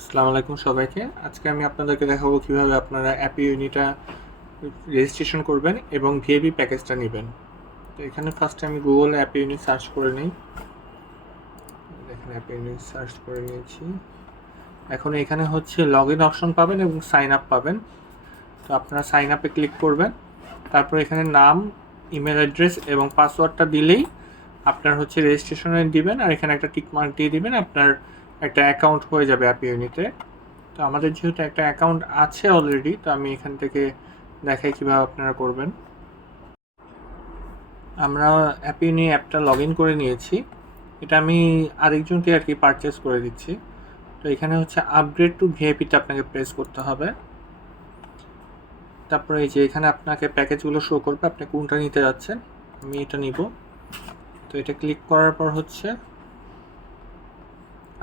আসসালামু আলাইকুম সবাইকে। আজকে আমি আপনাদেরকে দেখাবো কিভাবে আপনারা APEUনিটা রেজিস্ট্রেশন করবেন এবং ভিআইপি প্যাকেজটা নেবেন। তো এখানে ফার্স্টে আমি গুগলে APEUনি সার্চ করে নিই। দেখেন APEUনি সার্চ করে নিয়েছি। এখন এখানে হচ্ছে লগইন অপশন পাবেন এবং সাইন আপ পাবেন। তো আপনারা সাইন আপে ক্লিক করবেন। তারপর এখানে নাম, ইমেল অ্যাড্রেস এবং পাসওয়ার্ডটা দিলেই আপনার হচ্ছে রেজিস্ট্রেশনে দিবেন, আর এখানে একটা টিক মার্ক দিয়ে দিবেন। আপনার একটা অ্যাকাউন্ট হয়ে যাবে APEUনিতে। তো আমাদের যেহেতু একটা অ্যাকাউন্ট আছে অলরেডি, তো আমি এখান থেকে দেখাই কিভাবে আপনারা করবেন। আমরা APEUনি অ্যাপটা লগ ইন করে নিয়েছি। এটা আমি আরেকজনকে আর কি পারচেস করে দিচ্ছি। তো এখানে হচ্ছে আপগ্রেড টু ভিআইপিতে আপনাকে প্রেস করতে হবে। তারপরে এই যে এখানে আপনাকে প্যাকেজগুলো শো করবে, আপনি কোনটা নিতে যাচ্ছেন। আমি এটা নিব। তো এটা ক্লিক করার পর হচ্ছে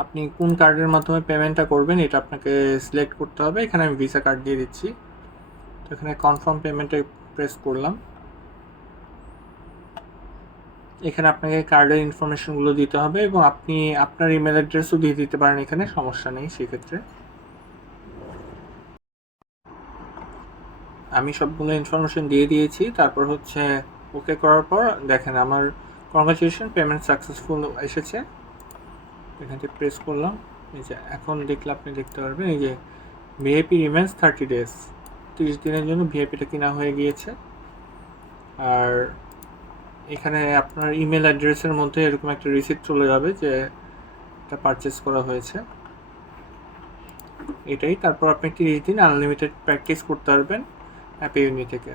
আপনি কোন কার্ডের মাধ্যমে পেমেন্টটা করবেন এটা আপনাকে সিলেক্ট করতে হবে। এখানে আমি ভিসা কার্ড দিয়ে দিচ্ছি। তো এখানে কনফার্ম পেমেন্টে প্রেস করলাম। এখানে আপনাকে কার্ডের ইনফরমেশনগুলো দিতে হবে এবং আপনি আপনার ইমেল অ্যাড্রেসও দিয়ে দিতে পারেন, এখানে সমস্যা নেই। সেক্ষেত্রে আমি সবগুলো ইনফরমেশন দিয়ে দিয়েছি। তারপর হচ্ছে ওকে করার পর দেখেন আমার কংগ্রাচুলেশন, পেমেন্ট সাকসেসফুল এসেছে। এখান থেকে প্রেস করলাম। এই যে এখন দেখলে আপনি দেখতে পারবেন এই যে ভিআইপি রিমেন্স 30 ডেজ, 30 দিনের জন্য ভিআইপিটা কেনা হয়ে গিয়েছে। আর এখানে আপনার ইমেল অ্যাড্রেসের মধ্যে এরকম একটা রিসিপ্ট চলে যাবে যে এটা পারচেস করা হয়েছে, এটাই। তারপর আপনি 30 দিন আনলিমিটেড প্র্যাকটিস করতে পারবেন APEUনি থেকে।